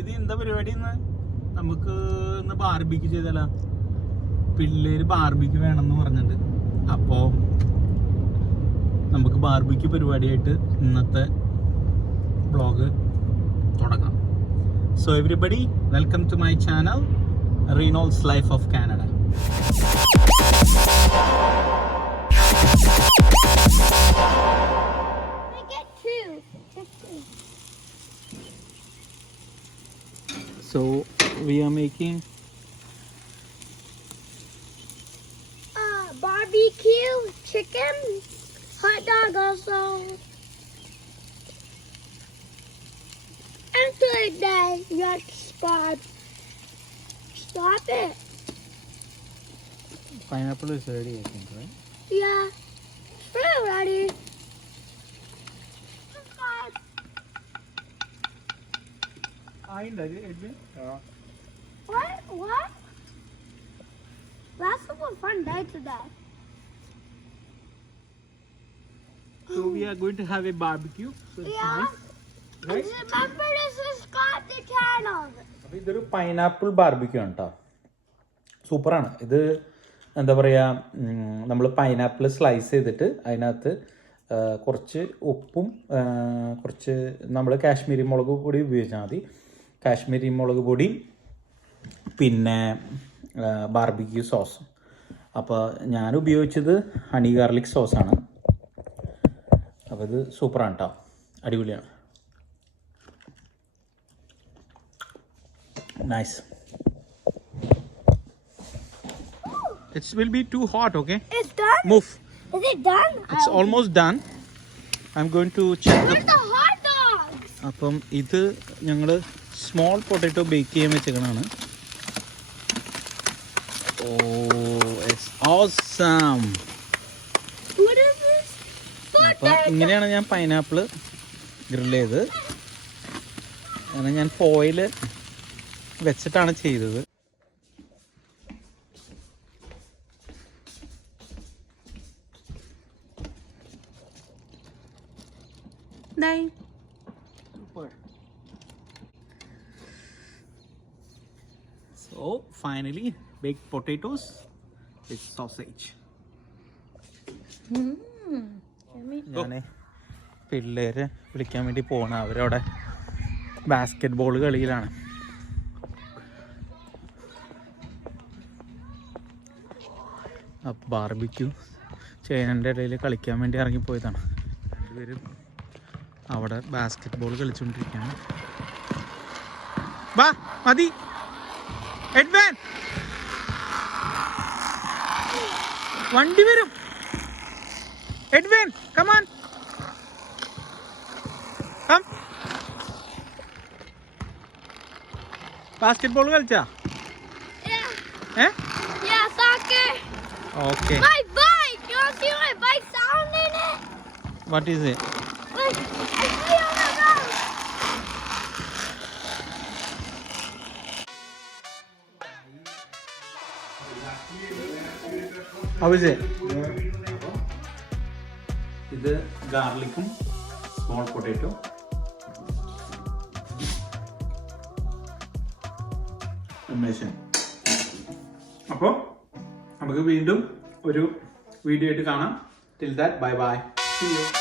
ഇത് എന്താ പരിപാടി ഇന്ന്? നമുക്ക് ഇന്ന് ബാർബിക്ക് ചെയ്താലോ? പിള്ളേര് ബാർബിക്ക് വേണമെന്ന് പറഞ്ഞിട്ട്. അപ്പോൾ നമുക്ക് ബാർബിക്ക് പരിപാടിയായിട്ട് ഇന്നത്തെ വ്ളോഗ് തുടങ്ങാം. So everybody, welcome to my channel Reynolds life of Canada. So we are making barbecue chicken, hot dog also, and today your spot. Stop it. pineapple is ready, I think, right? Yeah, it's ready. What? That's a fun day today. So we are going to have a barbecue. So it's nice, right? Remember to subscribe to the channel. അപ്പോൾ ഇതൊരു pineapple barbecue ആണ് കേട്ടോ. സൂപ്പറാണ് ഇത്. എന്താ പറയുക, നമ്മൾ pineapple slice ചെയ്തിട്ട് അതിനകത്ത് കുറച്ച് ഉപ്പും കുറച്ച് നമ്മൾ കാശ്മീരി മുളക് പൊടി ഉപയോഗിച്ചാൽ മതി. കാശ്മീരി മുളക് പൊടി, പിന്നെ ബാർബിക്യൂ സോസ്. അപ്പോൾ ഞാൻ ഉപയോഗിച്ചത് ഹണി ഗാർലിക് സോസാണ്. അപ്പോൾ ഇത് സൂപ്പറാണ് കേട്ടോ, അടിപൊളിയാണ്. Nice. It will be too hot, okay? It's done? Move. Is it done? It's almost done. I'm going to check Where's the hot dogs? അപ്പം ഇത് ഞങ്ങൾ സ്മോൾ പൊട്ടാറ്റോ ബേക്ക് ചെയ്യാൻ വെച്ചേക്കണാണ്. Oh, it's awesome. What is this? അപ്പം ഇങ്ങനെയാണ് ഞാൻ pineapple grill ചെയ്ത്. അങ്ങനെ ഞാൻ ഫോയിൽ വെച്ചിട്ടാണ് ചെയ്തത്. So finally, baked potatoes with sausage. ഞാൻ പിള്ളേരെ വിളിക്കാൻ വേണ്ടി പോകണം. അവരവിടെ ബാസ്കറ്റ് ബോൾ കളിയിലാണ്. ബാർബിക്യൂ ചെയ്യുന്നതിൻ്റെ ഇടയിൽ കളിക്കാൻ വേണ്ടി ഇറങ്ങിപ്പോയതാണ്. രണ്ടുപേരും അവിടെ ബാസ്കറ്റ് ബോൾ കളിച്ചുകൊണ്ടിരിക്കുകയാണ്. വാ മതി എഡ്വാൻ, വണ്ടി വരും. Edwan come on come. Basketball കളിച്ചാ? Yeah, soccer. Okay. My bike! You want to see my bike sound in it? What is it? Look, I see on the road. How is it? ഇത് ഗാർലിക്കും small potato. അപ്പോൾ നമുക്ക് വീണ്ടും ഒരു വീഡിയോ ആയിട്ട് കാണാം. Till that bye bye. See you.